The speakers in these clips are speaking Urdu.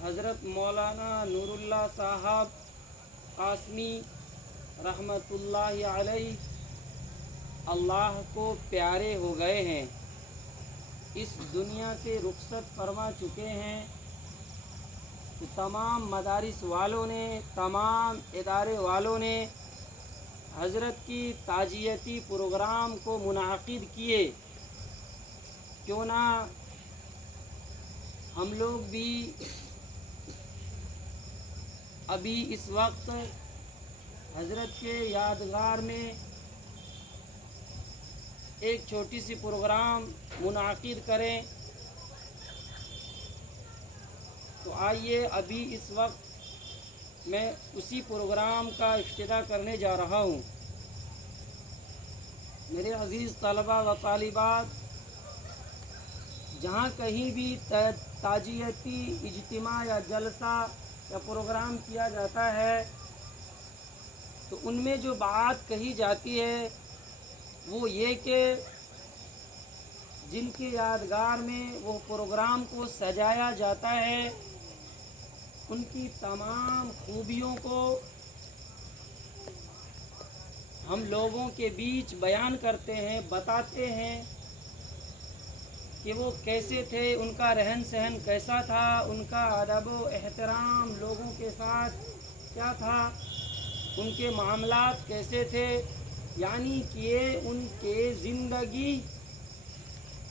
حضرت مولانا نوراللہ صاحب قاسمی رحمۃ اللہ علیہ اللہ کو پیارے ہو گئے ہیں، اس دنیا سے رخصت فرما چکے ہیں کہ تمام مدارس والوں نے، تمام ادارے والوں نے حضرت کی تعزیتی پروگرام کو منعقد کیے۔ کیوں نہ ہم لوگ بھی ابھی اس وقت حضرت کے یادگار میں ایک چھوٹی سی پروگرام منعقد کریں۔ تو آئیے ابھی اس وقت میں اسی پروگرام کا افتتاح کرنے جا رہا ہوں۔ میرے عزیز طلباء و طالبات، جہاں کہیں بھی تعزیتی اجتماع یا جلسہ یا پروگرام کیا جاتا ہے تو ان میں جو بات کہی جاتی ہے وہ یہ کہ جن کی یادگار میں وہ پروگرام کو سجایا جاتا ہے ان کی تمام خوبیوں کو ہم لوگوں کے بیچ بیان کرتے ہیں، بتاتے ہیں کہ وہ کیسے تھے، ان کا رہن سہن کیسا تھا، ان کا ادب و احترام لوگوں کے ساتھ کیا تھا، ان کے معاملات کیسے تھے، یعنی کہ ان کے زندگی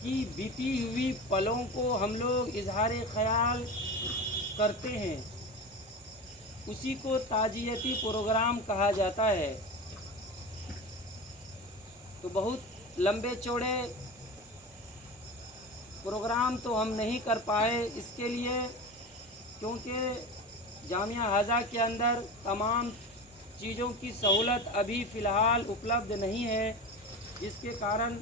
کی بیتی ہوئی پلوں کو ہم لوگ اظہار خیال کرتے ہیں۔ اسی کو تعزیتی پروگرام کہا جاتا ہے۔ تو بہت لمبے چوڑے پروگرام تو ہم نہیں کر پائے، اس کے لیے کیونکہ جامعہ ہزا کے اندر تمام چیزوں کی سہولت ابھی فی الحال اپلبدھ نہیں ہے، جس کے کارن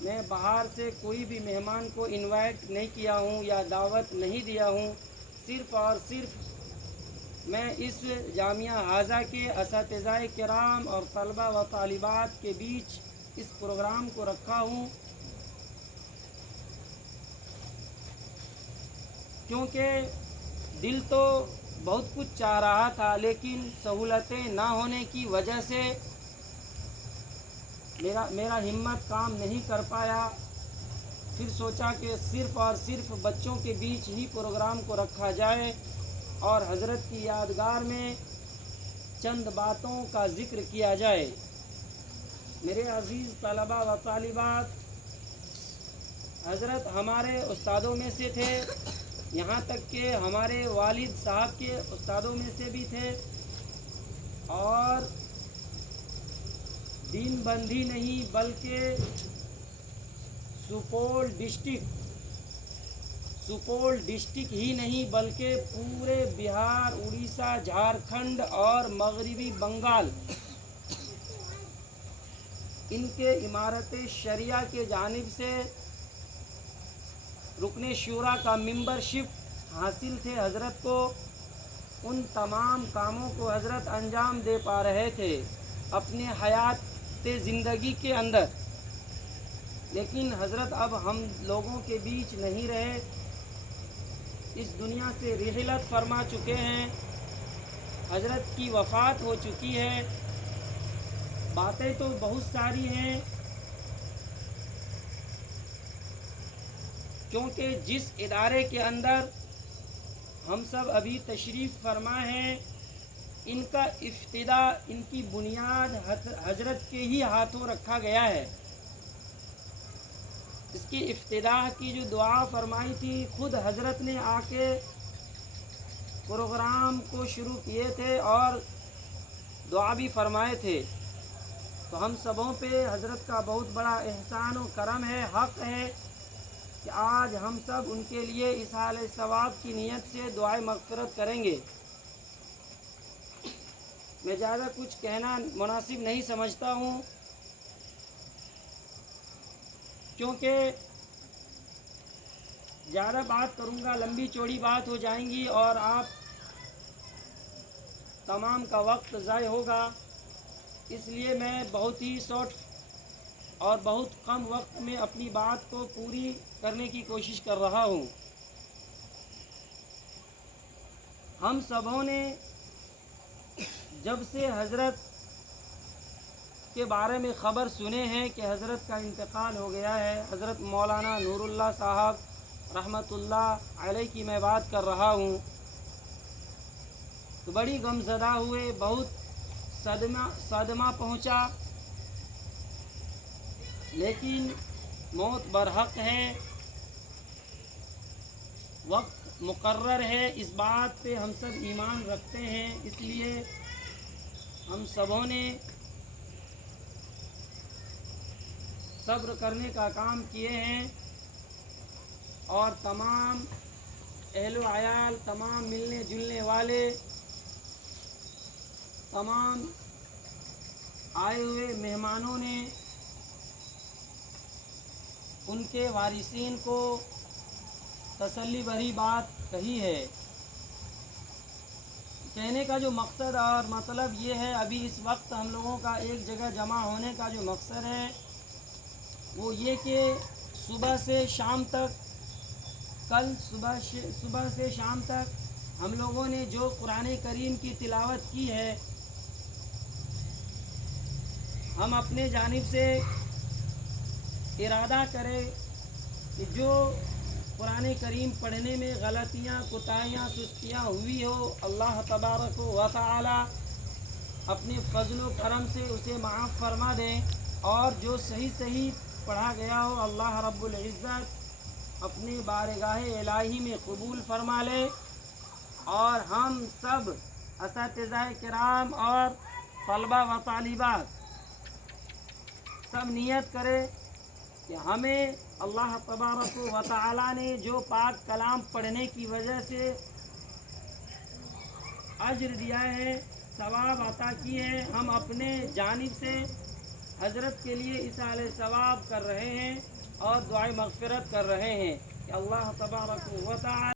میں باہر سے کوئی بھی مہمان کو انوائٹ نہیں کیا ہوں یا دعوت نہیں دیا ہوں۔ صرف اور صرف میں اس جامعہ ہزا کے اساتذہ کرام اور طلبہ و طالبات کے بیچ اس پروگرام کو رکھا ہوں، کیونکہ دل تو بہت کچھ چاہ رہا تھا لیکن سہولتیں نہ ہونے کی وجہ سے میرا ہمت کام نہیں کر پایا۔ پھر سوچا کہ صرف اور صرف بچوں کے بیچ ہی پروگرام کو رکھا جائے اور حضرت کی یادگار میں چند باتوں کا ذکر کیا جائے۔ میرے عزیز طلباء و طالبات، حضرت ہمارے استادوں میں سے تھے، یہاں تک کہ ہمارے والد صاحب کے استادوں میں سے بھی تھے، اور دین بندھی نہیں بلکہ سپول ڈسٹرکٹ ہی نہیں بلکہ پورے بہار، اڑیسہ، جھارکھنڈ اور مغربی بنگال ان کے امارت شریعہ کے جانب سے رکن شورا کا ممبرشپ حاصل تھے حضرت کو۔ ان تمام کاموں کو حضرت انجام دے پا رہے تھے اپنے حیات زندگی کے اندر، لیکن حضرت اب ہم لوگوں کے بیچ نہیں رہے، اس دنیا سے رحلت فرما چکے ہیں، حضرت کی وفات ہو چکی ہے۔ باتیں تو بہت ساری ہیں، کیونکہ جس ادارے کے اندر ہم سب ابھی تشریف فرما ہیں، ان کا افتتاح، ان کی بنیاد حضرت کے ہی ہاتھوں رکھا گیا ہے۔ اس کی افتتاح کی جو دعا فرمائی تھی خود حضرت نے آ کے پروگرام کو شروع کیے تھے اور دعا بھی فرمائے تھے۔ تو ہم سبوں پہ حضرت کا بہت بڑا احسان و کرم ہے، حق ہے کہ آج ہم سب ان کے لیے اصحال ثواب کی نیت سے دعائے مغفرت کریں گے۔ میں زیادہ کچھ کہنا مناسب نہیں سمجھتا ہوں، کیونکہ زیادہ بات کروں گا لمبی چوڑی بات ہو جائیں گی اور آپ تمام کا وقت ضائع ہوگا، اس لیے میں بہت ہی شارٹ اور بہت کم وقت میں اپنی بات کو پوری کرنے کی کوشش کر رہا ہوں۔ ہم سبوں نے جب سے حضرت کے بارے میں خبر سنے ہیں کہ حضرت کا انتقال ہو گیا ہے، حضرت مولانا نور اللہ صاحب رحمۃ اللہ علیہ کی میں بات کر رہا ہوں، تو بڑی غمزدہ ہوئے، بہت صدمہ پہنچا، لیکن موت برحق ہے، وقت مقرر ہے، اس بات پہ ہم سب ایمان رکھتے ہیں، اس لیے ہم سبوں نے صبر کرنے کا کام کیے ہیں، اور تمام اہل و عیال، تمام ملنے جلنے والے، تمام آئے ہوئے مہمانوں نے ان کے وارثین کو تسلی بھری بات کہی ہے۔ کہنے کا جو مقصد اور مطلب یہ ہے، ابھی اس وقت ہم لوگوں کا ایک جگہ جمع ہونے کا جو مقصد ہے وہ یہ کہ صبح سے شام تک، کل صبح سے شام تک ہم لوگوں نے جو قرآن کریم کی تلاوت کی ہے، ہم اپنے جانب سے ارادہ کریں کہ جو قرآن کریم پڑھنے میں غلطیاں، کوتاہیاں، سستیاں ہوئی ہو، اللہ تبارک و تعالی اپنے فضل و کرم سے اسے معاف فرما دیں، اور جو صحیح پڑھا گیا ہو اللہ رب العزت اپنی بارگاہ الہی میں قبول فرما لے، اور ہم سب اساتذہ کرام اور طلبہ و طالبات سب نیت کرے کہ ہمیں اللہ تبارک و تعالی نے جو پاک کلام پڑھنے کی وجہ سے اجر دیا ہے، ثواب عطا کی ہے، ہم اپنے جانب سے حضرت کے لیے ایصال ثواب کر رہے ہیں اور دعائے مغفرت کر رہے ہیں کہ اللہ تبارک و تعالی